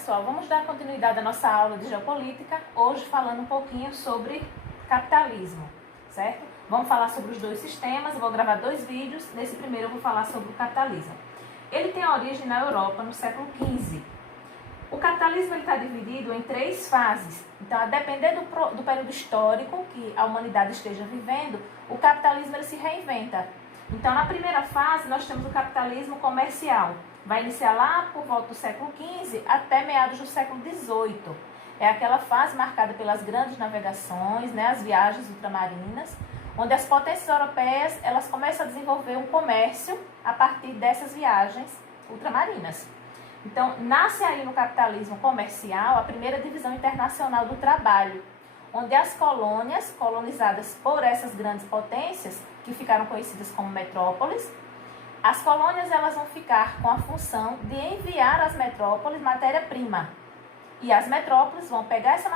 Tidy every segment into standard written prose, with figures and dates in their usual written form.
pessoal, vamos dar continuidade à nossa aula de geopolítica, hoje falando um pouquinho sobre capitalismo, certo? Vamos falar sobre os dois sistemas, eu vou gravar 2 vídeos, nesse primeiro eu vou falar sobre o capitalismo. Ele tem a origem na Europa no século XV. O capitalismo está dividido em 3 fases, então a depender do período histórico que a humanidade esteja vivendo, o capitalismo ele se reinventa. Então na primeira fase nós temos o capitalismo comercial. Vai iniciar lá por volta do século XV até meados do século XVIII. É aquela fase marcada pelas grandes navegações, né, as viagens ultramarinas, onde as potências europeias elas começam a desenvolver um comércio a partir dessas viagens ultramarinas. Então, nasce aí no capitalismo comercial a primeira divisão internacional do trabalho, onde as colônias colonizadas por essas grandes potências, que ficaram conhecidas como metrópoles, as colônias elas vão ficar com a função de enviar às metrópoles matéria-prima. E as metrópoles vão pegar essa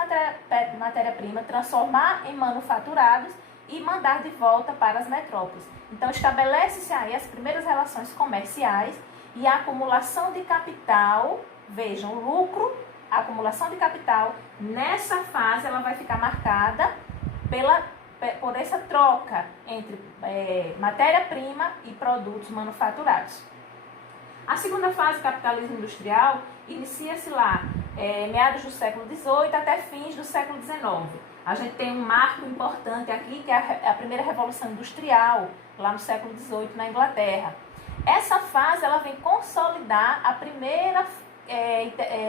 matéria-prima, transformar em manufaturados e mandar de volta para as metrópoles. Então estabelece-se aí as primeiras relações comerciais e a acumulação de capital, vejam, o lucro, a acumulação de capital, nessa fase ela vai ficar marcada por essa troca entre matéria-prima e produtos manufaturados. A segunda fase, capitalismo industrial, inicia-se lá meados do século XVIII até fins do século XIX. A gente tem um marco importante aqui, que é a primeira revolução industrial, lá no século XVIII, na Inglaterra. Essa fase ela vem consolidar a primeira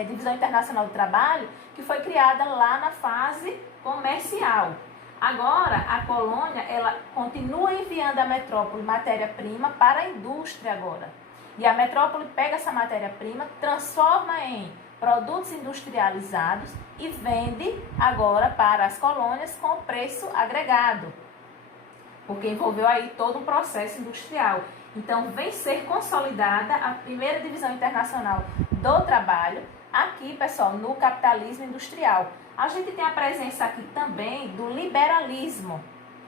divisão internacional do trabalho, que foi criada lá na fase comercial. Agora, a colônia, ela continua enviando à metrópole matéria-prima para a indústria agora. E a metrópole pega essa matéria-prima, transforma em produtos industrializados e vende agora para as colônias com preço agregado, porque envolveu aí todo um processo industrial. Então, vem ser consolidada a primeira divisão internacional do trabalho, aqui, pessoal, no capitalismo industrial. A gente tem a presença aqui também do liberalismo,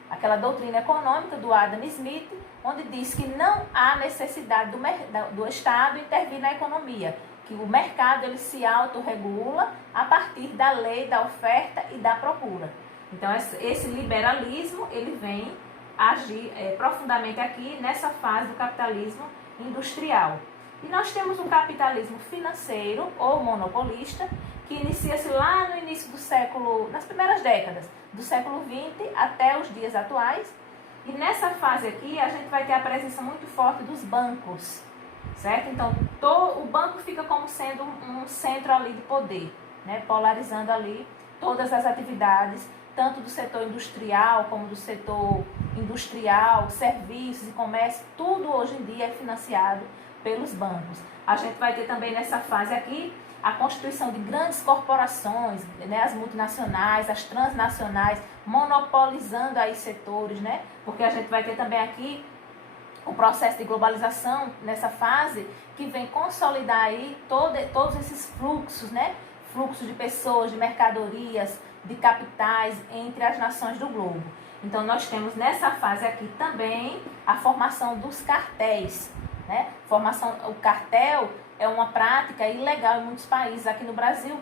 aquela doutrina econômica do Adam Smith, onde diz que não há necessidade do Estado intervir na economia, que o mercado ele se autorregula a partir da lei da oferta e da procura. Então, esse liberalismo ele vem agir profundamente aqui nessa fase do capitalismo industrial. E nós temos um capitalismo financeiro ou monopolista, que inicia-se lá no início do século, nas primeiras décadas do século XX até os dias atuais. E nessa fase aqui a gente vai ter a presença muito forte dos bancos, certo? Então o banco fica como sendo um centro ali de poder, né? Polarizando ali todas as atividades, tanto do setor industrial como do setor industrial, serviços e comércio, tudo hoje em dia é financiado pelos bancos. A gente vai ter também nessa fase aqui a constituição de grandes corporações, né, as multinacionais, as transnacionais, monopolizando aí setores, né? Porque a gente vai ter também aqui o processo de globalização nessa fase, que vem consolidar aí todos esses fluxos, né? Fluxos de pessoas, de mercadorias, de capitais entre as nações do globo. Então nós temos nessa fase aqui também a formação dos cartéis, né? O cartel é uma prática ilegal em muitos países. Aqui no Brasil,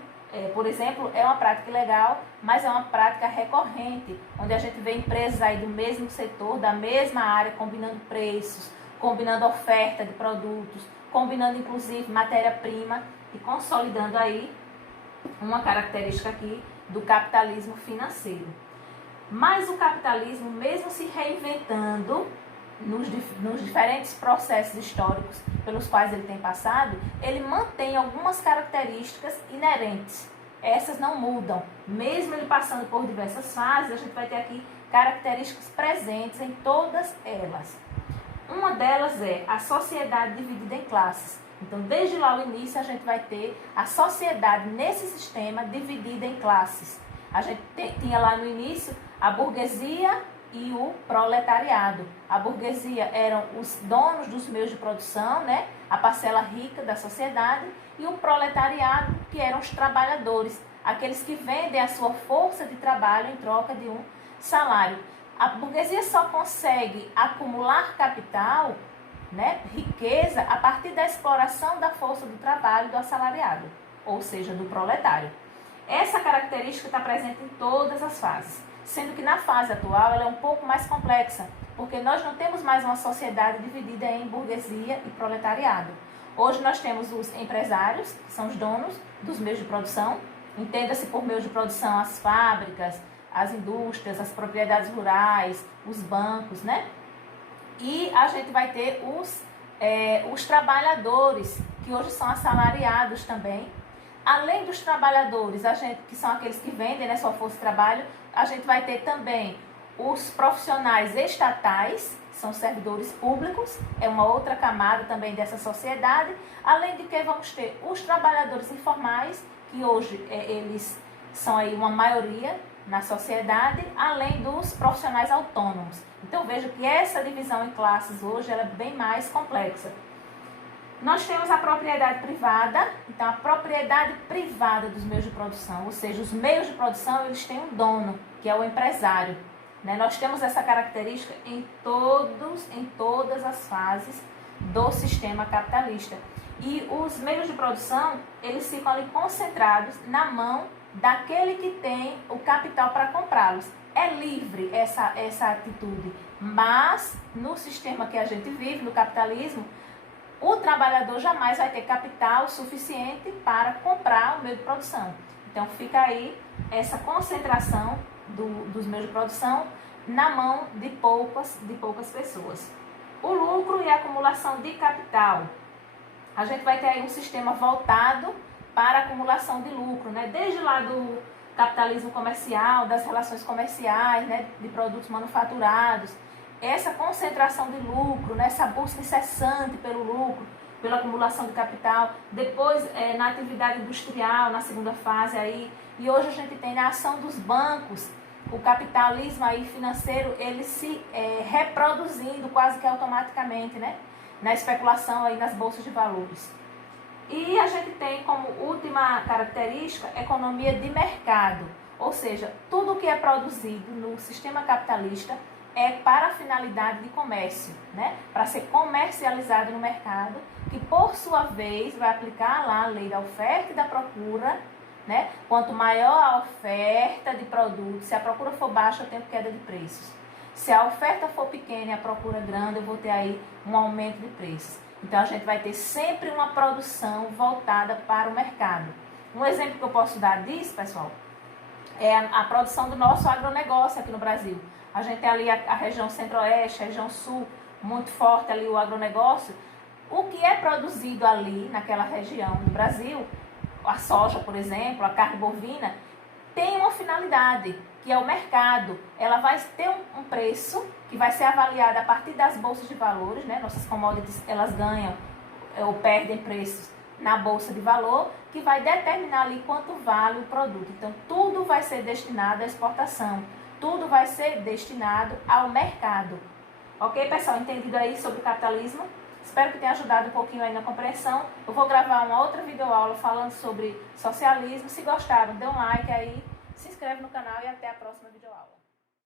por exemplo, é uma prática ilegal, mas é uma prática recorrente, onde a gente vê empresas aí do mesmo setor, da mesma área, combinando preços, combinando oferta de produtos, combinando inclusive matéria-prima e consolidando aí uma característica aqui do capitalismo financeiro. Mas o capitalismo, mesmo se reinventando nos diferentes processos históricos pelos quais ele tem passado, ele mantém algumas características inerentes. Essas não mudam. Mesmo ele passando por diversas fases, a gente vai ter aqui características presentes em todas elas. Uma delas é a sociedade dividida em classes. Então, desde lá o início, a gente vai ter a sociedade nesse sistema dividida em classes. A gente tinha lá no início a burguesia e o proletariado. A burguesia eram os donos dos meios de produção, né? A parcela rica da sociedade, e o proletariado, que eram os trabalhadores, aqueles que vendem a sua força de trabalho em troca de um salário. A burguesia só consegue acumular capital, né, riqueza, a partir da exploração da força do trabalho do assalariado. ou seja, do proletário. Essa característica está presente em todas as fases, sendo que na fase atual ela é um pouco mais complexa, porque nós não temos mais uma sociedade dividida em burguesia e proletariado. Hoje nós temos os empresários, que são os donos dos meios de produção, entenda-se por meios de produção as fábricas, as indústrias, as propriedades rurais, os bancos, né? E a gente vai ter os trabalhadores, que hoje são assalariados também. Além dos trabalhadores, que são aqueles que vendem, né, sua força de trabalho, a gente vai ter também os profissionais estatais, são servidores públicos, é uma outra camada também dessa sociedade. Além de que vamos ter os trabalhadores informais, que hoje eles são aí uma maioria na sociedade, além dos profissionais autônomos. Então veja que essa divisão em classes hoje ela é bem mais complexa. Nós temos a propriedade privada, então a propriedade privada dos meios de produção, ou seja, os meios de produção eles têm um dono, que é o empresário. Né? Nós temos essa característica em todas as fases do sistema capitalista. E os meios de produção, eles ficam ali concentrados na mão daquele que tem o capital para comprá-los. É livre essa atitude, mas no sistema que a gente vive, no capitalismo, o trabalhador jamais vai ter capital suficiente para comprar o meio de produção. Então fica aí essa concentração dos meios de produção na mão de poucas pessoas. O lucro e a acumulação de capital. A gente vai ter aí um sistema voltado para a acumulação de lucro, né? Desde lá do capitalismo comercial, das relações comerciais, né? De produtos manufaturados, essa concentração de lucro, né? Essa busca incessante pelo lucro, pela acumulação de capital, depois na atividade industrial, na segunda fase aí, e hoje a gente tem a ação dos bancos, o capitalismo aí financeiro, ele se reproduzindo quase que automaticamente, né? Na especulação aí nas bolsas de valores. E a gente tem como última característica economia de mercado, ou seja, tudo que é produzido no sistema capitalista é para a finalidade de comércio, né? Para ser comercializado no mercado, que por sua vez vai aplicar lá a lei da oferta e da procura, né? Quanto maior a oferta de produtos, se a procura for baixa, eu tenho queda de preços. Se a oferta for pequena e a procura grande, eu vou ter aí um aumento de preços. Então, a gente vai ter sempre uma produção voltada para o mercado. Um exemplo que eu posso dar disso, pessoal, é a produção do nosso agronegócio aqui no Brasil. A gente tem ali a região centro-oeste, a região sul, muito forte ali o agronegócio. O que é produzido ali naquela região do Brasil, a soja, por exemplo, a carne bovina, tem uma finalidade, que é o mercado. Ela vai ter um preço que vai ser avaliado a partir das bolsas de valores, né? Nossas commodities, elas ganham ou perdem preços na bolsa de valor, que vai determinar ali quanto vale o produto. Então, tudo vai ser destinado à exportação, tudo vai ser destinado ao mercado. Ok, pessoal? Entendido aí sobre o capitalismo? Espero que tenha ajudado um pouquinho aí na compreensão. Eu vou gravar uma outra videoaula falando sobre socialismo. Se gostaram, dê um like aí, se inscreve no canal e até a próxima videoaula.